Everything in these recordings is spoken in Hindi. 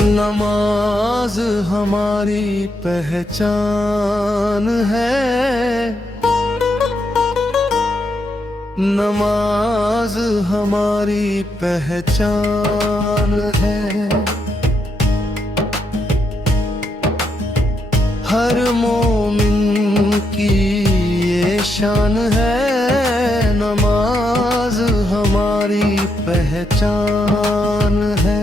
नमाज हमारी पहचान है, नमाज हमारी पहचान है। हर मोमिन की ये शान है, नमाज हमारी पहचान है।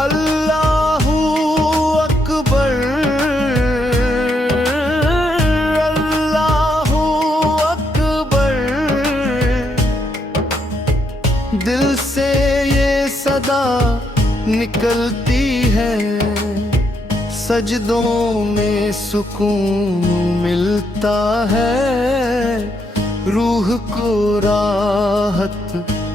अल्लाहू अकबर, अल्लाहू अकबर, दिल से ये सदा निकलती है। सजदों में सुकून मिलता है, रूह को राहत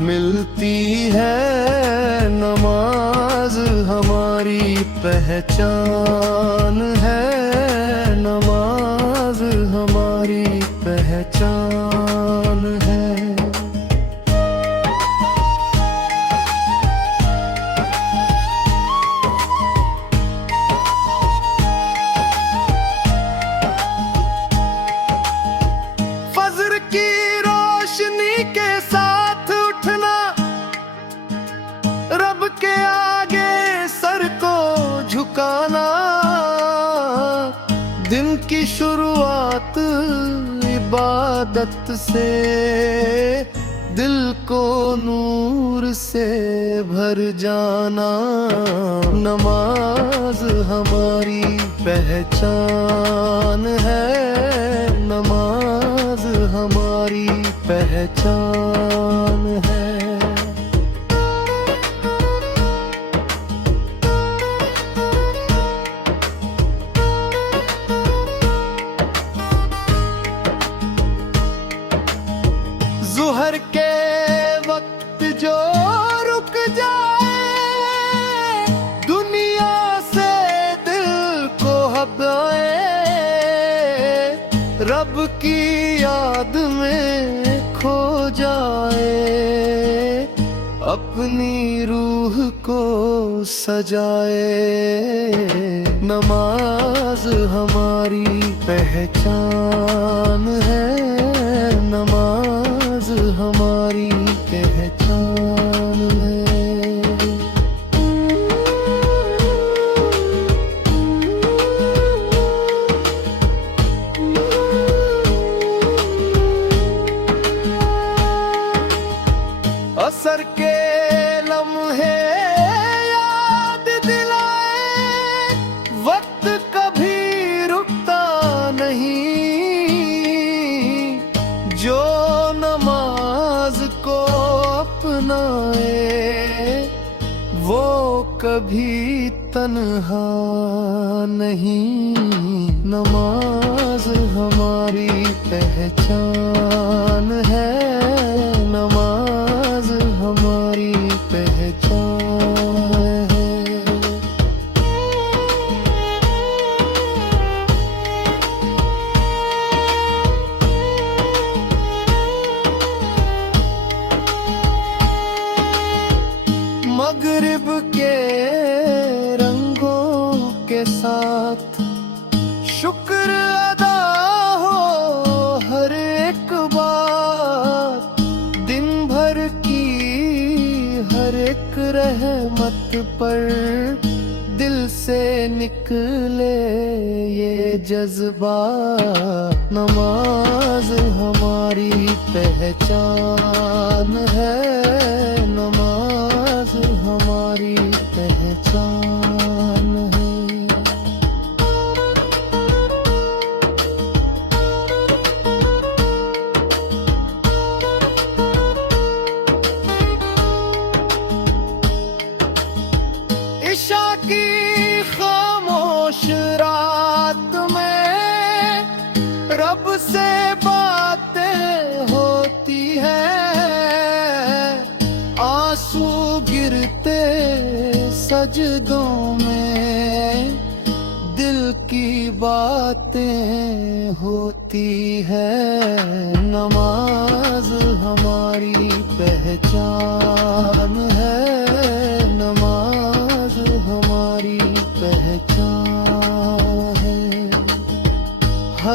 मिलती है। नमाज हमारी पहचान है, नमाज हमारी पहचान है। फजर की रोशनी के साथ उठना, रब के आगे सर को झुकाना। दिन की शुरुआत इबादत से, दिल को नूर से भर जाना। नमाज हमारी पहचान है, नमाज हमारी पहचान है। ज़ुहर के वक्त जो रुक जाए, दुनिया से दिल को हटाए। रब की याद में खो जाए, अपनी रूह को सजाए। नमाज हमारी पहचान है, नमाज हमारी पहचान है। असर के लम्हे याद दिलाए, वक्त कभी रुकता नहीं। जो नमाज को अपनाए, वो कभी तन्हा नहीं। नमाज हमारी पहचान है, नमाज हमारी पहचान है। मगरिब के रंगों के साथ शुक्र अदा हो हर एक बात। दिन भर की हर एक रहमत पर दिल से निकले ये जज्बा। नमाज हमारी पहचान है, नमाज हमारी पहचान है। इशा की खामोश रात में रब से बातें होती हैं। आंसू गिरते सजदों में, दिल की बातें होती है। नमाज हमारी पहचान है, नमाज